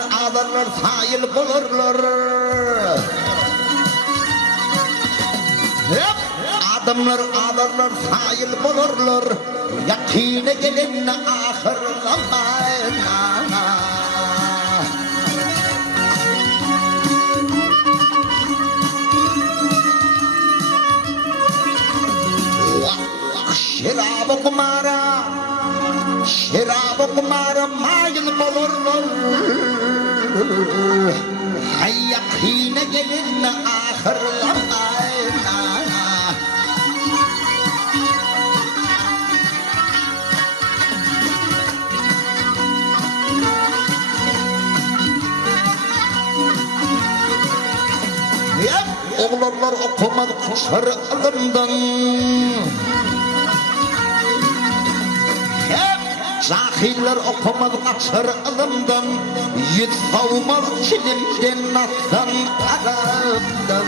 adamlar ağlarlar, sahil bulurlar. Hep adamlar ağlarlar, sahil bulurlar. Yakine gelin ahir zamanına. Şerab-ı kumara mayıl bulurlar. Yakine gelin ahir zamanına. Oğlanlar okumadı kuşları alımdan. Hep cahiller okumadı kuşları alımdan. Yüz savmaz kilimden atsan aramdan.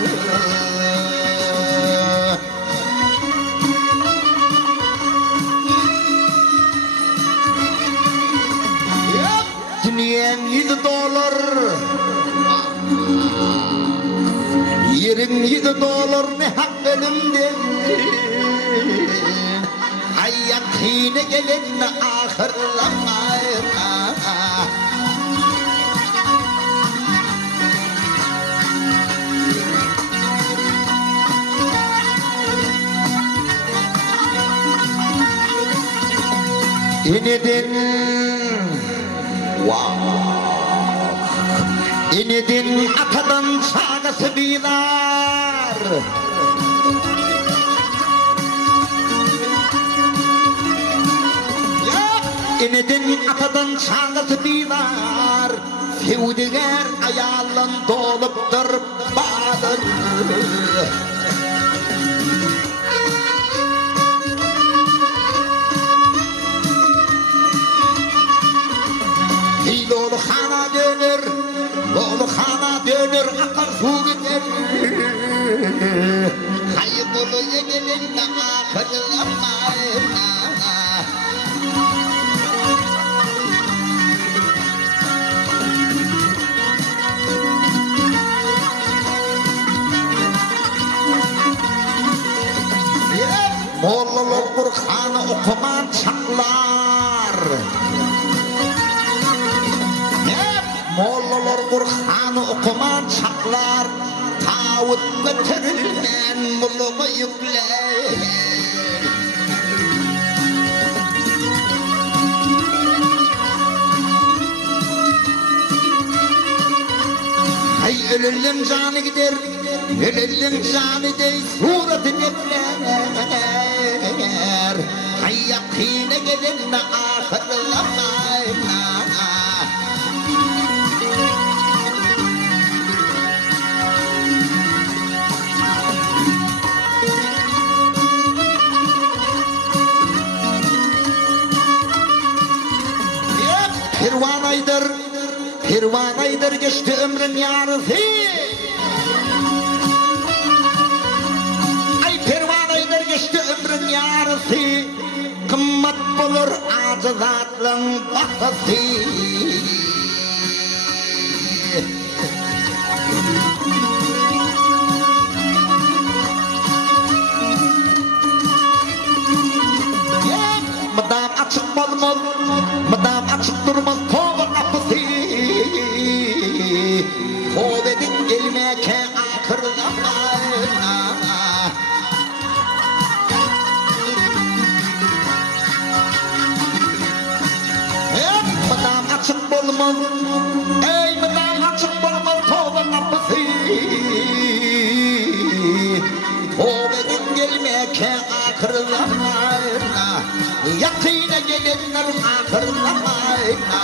Dünyam $7. Yerim $7 ne hak elimde. Hayat yine gelin ahırlamayına. İnedin İnedin atadan çağası bilar. İnedin atadan çağası bilar. Sevdiler ayalın doluptur bağdır. Hilolu hana dönür, Lolu hana dönür, akar su gider. Hayırlı yegelin de akırlamayına. Mollalar Kur'an'ı okuman çaklar. Mollalar Kur'an'ı okuman çaklar. Tağut götürülmen mulumu yükler. Hay ölürüm canı gider, ölürüm canı dey suratı netler. Hay yakine gelin ahırlamayına. Pirvan aydır geçti ömrün yarısı. Ay pirvan aydır geçti ömrün yarısı. Kımmat bulur acızatlın bahası. Madam açık olmaz, madam açık durmaz, kova kapısı. Kovedin gelmeke akırlamayına. Madam açık olmaz, ey madam açık olmaz, kova kapısı. Kovedin gelmeke akırlamayına. Yakine gelenler akırlamayına.